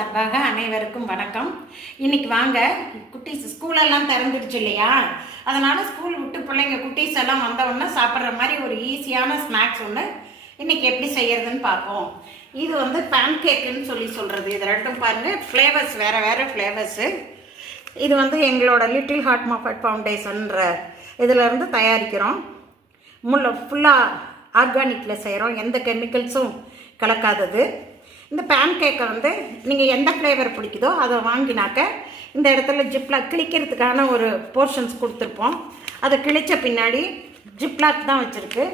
சார்பாக அனைவருக்கும் வணக்கம். இன்னைக்கு வாங்க, குட்டீஸ் ஸ்கூலெல்லாம் திறந்துடுச்சு இல்லையா, அதனால் ஸ்கூல் விட்டு பிள்ளைங்க குட்டீஸ் எல்லாம் வந்தவுடனே சாப்பிட்ற மாதிரி ஒரு ஈஸியான ஸ்நாக்ஸ் ஒன்று இன்றைக்கி எப்படி செய்கிறதுன்னு பார்ப்போம். இது வந்து பேன் கேக்குன்னு சொல்கிறது. இது ரெண்டும் பாருங்கள், ஃப்ளேவர்ஸ் வேறு வேறு ஃப்ளேவர்ஸு. இது வந்து எங்களோட லிட்டில் ஹார்ட் மஃபட் ஃபவுண்டேஷன்ற இதிலேருந்து தயாரிக்கிறோம். ஃபுல்லாக ஆர்கானிக்கில் செய்கிறோம், எந்த கெமிக்கல்ஸும் கலக்காதது. இந்த பேன் கேக்கை வந்து நீங்கள் எந்த ஃப்ளேவர் பிடிக்குதோ அதை வாங்கினாக்க இந்த இடத்துல ஜிப்லாக் கிழிக்கிறதுக்கான ஒரு போர்ஷன்ஸ் கொடுத்துருப்போம். அதை கிழித்த பின்னாடி ஜிப்லாக் தான் வச்சுருக்கு.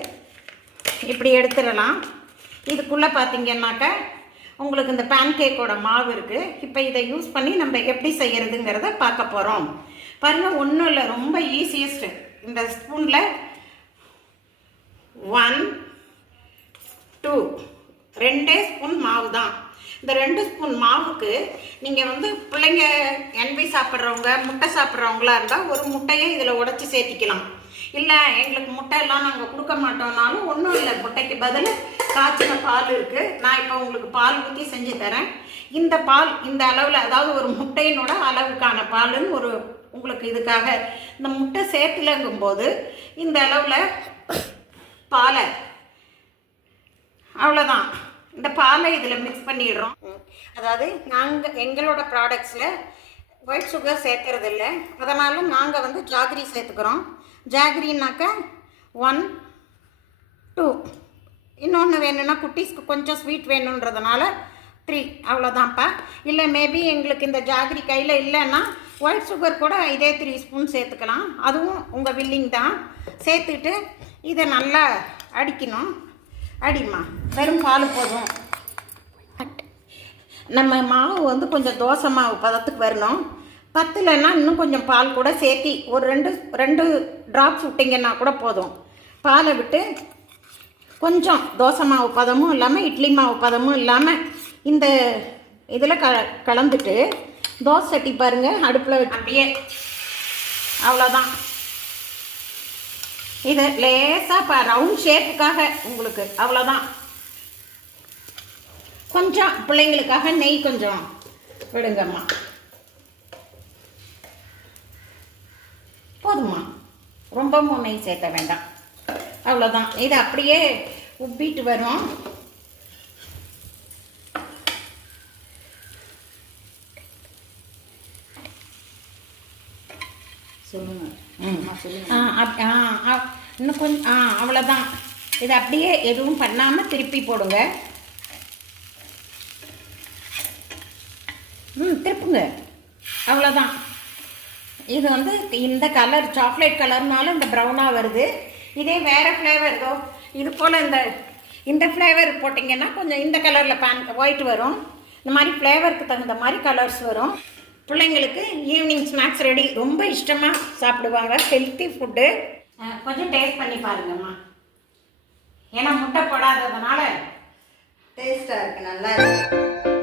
இப்படி எடுத்துடலாம். இதுக்குள்ளே பார்த்தீங்கன்னாக்க உங்களுக்கு இந்த பேன் கேக்கோட மாவு இருக்குது. இப்போ இதை யூஸ் பண்ணி நம்ம எப்படி செய்கிறதுங்கிறத பார்க்க போகிறோம். பாருங்கள், ஒன்றும் இல்லை, ரொம்ப ஈஸியஸ்ட்டு. இந்த ஸ்பூனில் 1 2 2 ஸ்பூன் மாவு தான். இந்த 2 ஸ்பூன் மாவுக்கு நீங்கள் வந்து பிள்ளைங்க என்வி சாப்பிட்றவங்க, முட்டை சாப்பிட்றவங்களா இருந்தால் ஒரு முட்டையை இதில் உடச்சி சேர்த்திக்கலாம். இல்லை எங்களுக்கு முட்டை எல்லாம் நாங்கள் கொடுக்க மாட்டோம்னாலும் ஒன்றும் இல்லை, முட்டைக்கு பதில் காய்ச்சின பால் இருக்குது. நான் இப்போ உங்களுக்கு பால் ஊற்றி செஞ்சு தரேன். இந்த பால் இந்த அளவில், அதாவது ஒரு முட்டையினோட அளவுக்கான பாலுன்னு ஒரு உங்களுக்கு இதுக்காக இந்த முட்டை சேர்த்துலங்கும்போது இந்த அளவில் பாலை, அவ்வளோதான். இந்த பாலை இதில் மிக்ஸ் பண்ணிடுறோம். அதாவது எங்களோட ப்ராடக்ட்ஸில் ஒயிட் சுகர் சேர்க்கறது இல்லை, அதனால் நாங்கள் வந்து ஜாகரி சேர்த்துக்கிறோம். ஜாகரின்னாக்கா 1 2, இன்னொன்று வேணும்னா குட்டீஸ்க்கு கொஞ்சம் ஸ்வீட் வேணுன்றதுனால 3, அவ்வளோதான்ப்பா. இல்லை மேபி எங்களுக்கு இந்த ஜாகரி கையில் இல்லைன்னா ஒயிட் சுகர் கூட இதே 3 ஸ்பூன் சேர்த்துக்கலாம், அதுவும் உங்கள் வில்லிங் தான். சேர்த்துட்டு இதை நல்லா அடிக்கணும். அடிமா, வெறும் பால் போதும். நம்ம மாவு வந்து கொஞ்சம் தோசை மாவு பதத்துக்கு வரணும். பத்தலைன்னா இன்னும் கொஞ்சம் பால் கூட சேர்த்தி ஒரு 2 ட்ராப்ஸ் விட்டிங்கன்னா கூட போதும். பாலை விட்டு கொஞ்சம் தோசை மாவு பதமும் இல்லாமல் இட்லி மாவு பதமும் இல்லாமல் இந்த இதில் கலந்துட்டு தோசை சட்டி பாருங்கள் அடுப்பில் வச்சு அப்படியே, அவ்வளோதான். இது லேசாக ரவுண்ட் ஷேப்புக்காக உங்களுக்கு, அவ்வளோதான். கொஞ்சம் பிள்ளைங்களுக்காக நெய் கொஞ்சம் விடுங்கம்மா, போதுமா, ரொம்பவும் நெய் சேர்க்க வேண்டாம், அவ்வளோதான். இது அப்படியே உப்பிட்டு வரும். சொல்லுங்கள். இன்னும் கொஞ்சம் அவ்வளோதான். இது அப்படியே எதுவும் பண்ணாமல் திருப்பி போடுங்க. திருப்புங்க, அவ்வளோதான். இது வந்து இந்த கலர் சாக்லேட் கலர்னால இந்த ப்ரௌனாக வருது. இதே வேறு ஃப்ளேவர் இதோ இது போல் இந்த ஃப்ளேவர் போட்டிங்கன்னா கொஞ்சம் இந்த கலரில் ஒயிட் வரும். இந்த மாதிரி ஃப்ளேவருக்கு தகுந்த மாதிரி கலர்ஸ் வரும். பிள்ளைங்களுக்கு ஈவினிங் ஸ்நாக்ஸ் ரெடி, ரொம்ப இஷ்டமாக சாப்பிடுவாங்க. Healthy food. கொஞ்சம் டேஸ்ட் பண்ணி பாருங்கம்மா, ஏன்னா முட்டை போடாததுனால டேஸ்ட்டாக இருக்குது, நல்லா இருக்குது.